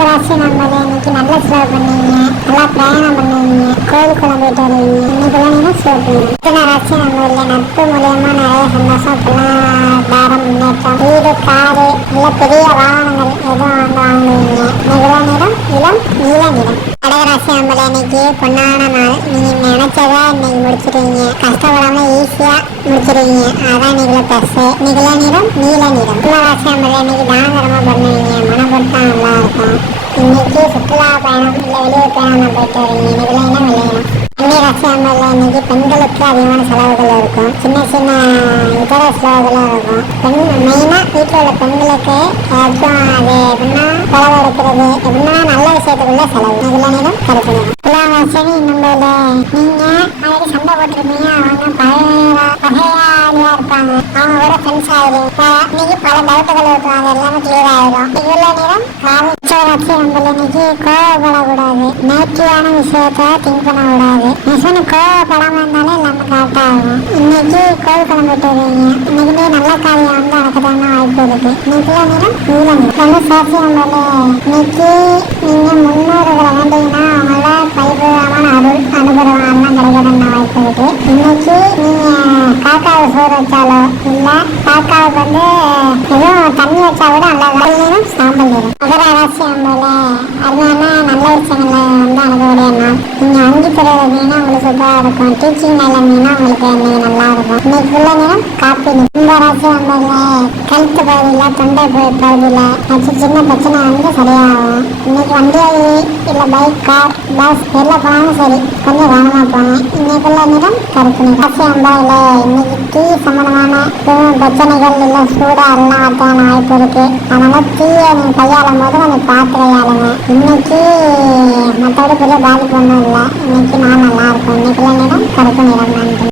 ராசி நம்பர் இன்னைக்கு நல்ல ஸ்லோ பண்ணுவீங்க நல்லா பிரயாணம் பண்ணுவீங்க கோயில் குளம் வருவீங்க இன்னைக்கு நீங்க ஸ்லோ பண்ணுவீங்க இத்தனை ராசி நம்பர்ல நட்பு மூலியமா நிறைய சந்தோஷம். இப்பெல்லாம் முன்னேற்றம். வீடு காரு இல்ல பெரிய வாகனங்கள் எதுவும் வந்து வாங்குவீங்க நிகழ நிறம் இளம் நீல நிறம். கடகராசி நம்பர்ல இன்னைக்கு பொன்னான நாள். இன்னைக்கு கஷ்டப்படாம ஈஸியா முடிச்சிருவீங்க. அதான் இன்னைக்குள்ள ப்ளஸ் நிகழ நிறம் நீல நிறம். கும்பராசி நம்பர்ல இன்னைக்கு தானதரமா பண்ணுவீங்க மனம் பொறுத்தா நல்லா இருக்கும். இன்னைக்கு சுற்றுலா பயணம் இல்லை வெளியூர் பயணம் போயிட்டு வரீங்க நிகழ விளையணும் கன்னி ராசி நம்பர்ல இன்னைக்கு பெண்களுக்கு அதிகமான செலவுகள் இருக்கும். சின்ன சின்ன இதர செலவுகளும் இருக்கும். பெண் மெயினா வீட்டில் உள்ள பெண்களுக்கு ஏதாச்சும் அது எப்படின்னா செலவு எடுக்கிறது எப்படின்னா நல்ல விஷயத்துக்குள்ள செலவு. நிகழ நிறம் கருப்பு நிறம். துலாவாசனி நம்பர்ல நீங்க ஆல்ரெடி போட்டிருப்பீங்க அவங்க பகையாளியா இருப்பாங்க அவங்க கூட ஃப்ரெண்ட்ஸ் ஆயிடுங்க இன்னைக்கு பல டவுட்டுகள் இருக்கும் எல்லாமே கிளியர் ஆயிடும் நிகழ நிறம் காவி ராசி நம்பர்ல இன்னைக்கு கோவப்படக்கூடாது நேர்த்தியான விஷயத்த திங்க் பண்ணக்கூடாது நிசனு கோவப்படாம இருந்தாலே எல்லாமே கரெக்டாக ஆகும் இன்னைக்கு கோவில் கிளம்பிட்டு வருவீங்க இன்னைக்கு நீ நல்ல காரியம் வந்து நடக்கதான வாய்ப்பு இருக்கு இன்னைக்குள்ள நிறம் நீலம் நல்ல சாட்சி நம்பர்ல இன்னைக்கு நீங்க வச்சாலோ இல்ல. காக்காவுக்கு வந்து எதுவும் தண்ணி வச்சா கூட நல்லதான் நிறம் சாம்பல் நிறம் மகர ராசி நம்பர்ல அருமையான நல்ல விஷயங்கள்ல வந்து அனுபவடைய நாள். நீங்க அங்கி துறையில இருந்தீங்கன்னா உங்களுக்கு சூப்பரா இருக்கும். டீச்சிங் லைன்ல இருந்தீங்கன்னா உங்களுக்கு இன்னைக்கு நல்லா இருக்கும். இன்னைக்கு உள்ள நேரம் காப்பி இந்த ராசி போல கழுத்து பகுதியில் தொண்டை பகு- பகுதியில் ஏதாச்சும் சின்ன பிரச்சனை வந்து சரியாகும். இன்னைக்கு வண்டி இல்ல பைக் கார் பஸ் எல்லாம் போனாலும் சரி கொஞ்சம் கவனமா போங்க. நிறம் கருப்பு நிறம் இல்லை இன்னைக்கு டீ சம்பந்தமான எதுவும் பிரச்சனைகள் இல்லை சூடா எல்லாம் வரத்தான வாய்ப்பு இருக்கு. அதனால தீயை நீங்க கையாளும் போது கொஞ்சம் பார்த்து கையாளுங்க இன்னைக்கு மற்றபடி பெரிய பாதிப்பு ஒன்றும் இல்லை. இன்னைக்கு நான் நல்லா இருக்கும் இன்னைக்கு நிறம் கருத்து நிறம் நன்றி